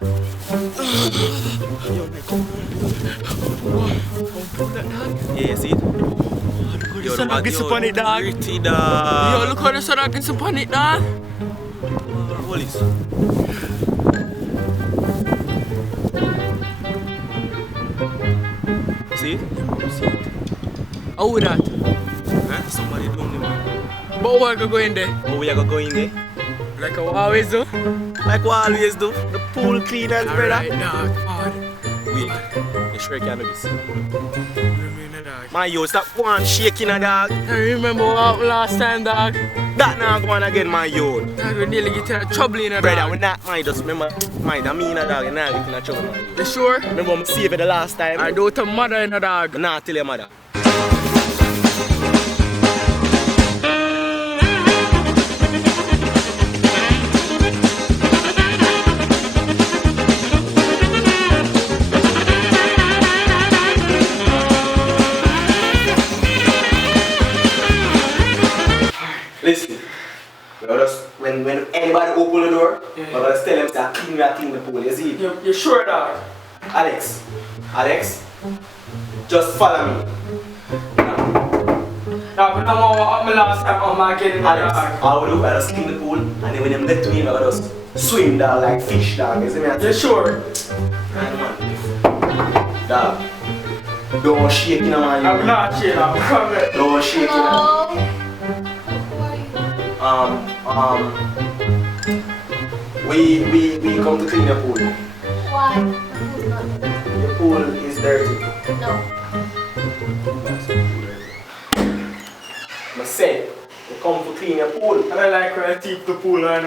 Yeah, see it? Yo, the sun gets up on it, dog. Pretty, dog. Yo, look how the sun gets up on it, dog. What is? See it? See it? How would that? Huh? Somebody down there, man. But we're gonna go in there. Oh, we are gonna go in there? Like I always do. Like we always do. The pool cleaners, brother. Alright, dog. Hard. Wait, you sure you can't do this? Remember, dog. Man, yo, stop going shaking, a dog. I remember what happened last time, dog. That now going again, my yo. Dog, we nearly get in trouble in a Brother, dog. we not mind, just remember, mind, I mean a dog, you're not getting a trouble, man. You sure? Remember I'm saved it the last time? I don't tell mother in a dog. But now tell your mother. Listen, when anybody open the door, we're gonna tell them to clean the pool, you see? You sure, dog? Alex, just follow me. Dog, but I'm my last time I'm not getting Alex, dog. all we do is just clean the pool, and then when them let to me, we're gonna just swim, dog, like fish, dog, you see me? You sure? Man, dog, don't shake, you know, man. I'm not shaking, I'm coming. Don't shake, you know. We come to clean your pool. Why? Your pool is dirty. No. I said, we come to clean your pool. I like when I keep the pool on.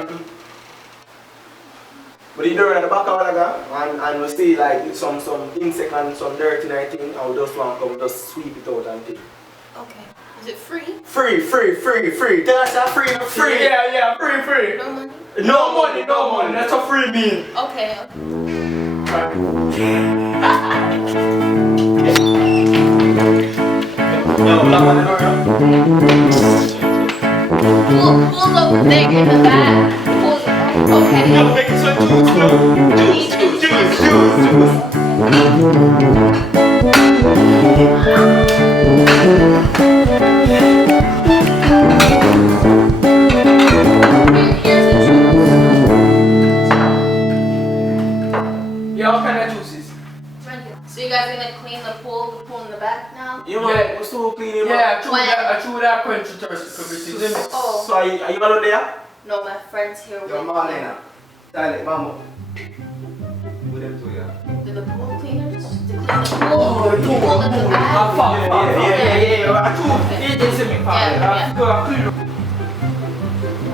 But the dirt at the back of the gun, and we see like some insect and some dirt in our thing, and we just want to come just sweep it out and take. Okay. Is it free? Free. Tell us that free. Yeah, free. No money? No money. That's a free meal. Okay. Pool's over there in the back. Okay. No, make some Yeah, what kind of juices? So you guys are gonna clean the pool in the back now? You want to still clean him Yeah, up? I chew that quench thirst because it's Oh. So are you all there? No, my friend's here with Your me. Marlena. Dale, vamos. With them two, yeah. Do the pool cleaners? To clean the pool? Oh, the pool. in the back?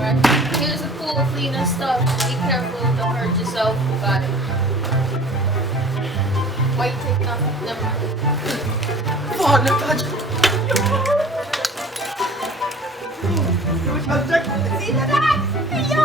Right. Here's the pool cleaner stuff. Be careful, don't hurt yourself. You got it. Why you taking off? Never mind. Fuck, no touch. See the dog? Hey, yo!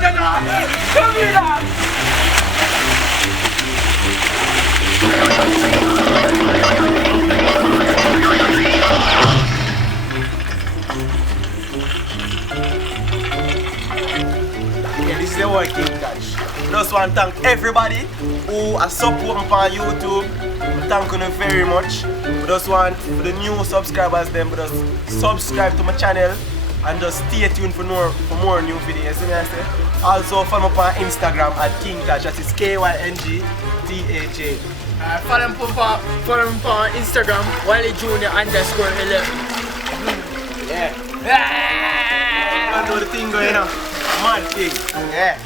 Come here, dog. Yeah, this is the whole KyngTaj. Just want to thank everybody who are supporting me on YouTube. Thank you very much. We just want for the new subscribers them, just subscribe to my channel and just stay tuned for more new videos. You know what I say? Also follow me on Instagram at KyngTaj. That is KyngTaj. Follow me on Instagram, WileyJr_11. Yeah. I know the thing going on. Mad thing. Yeah.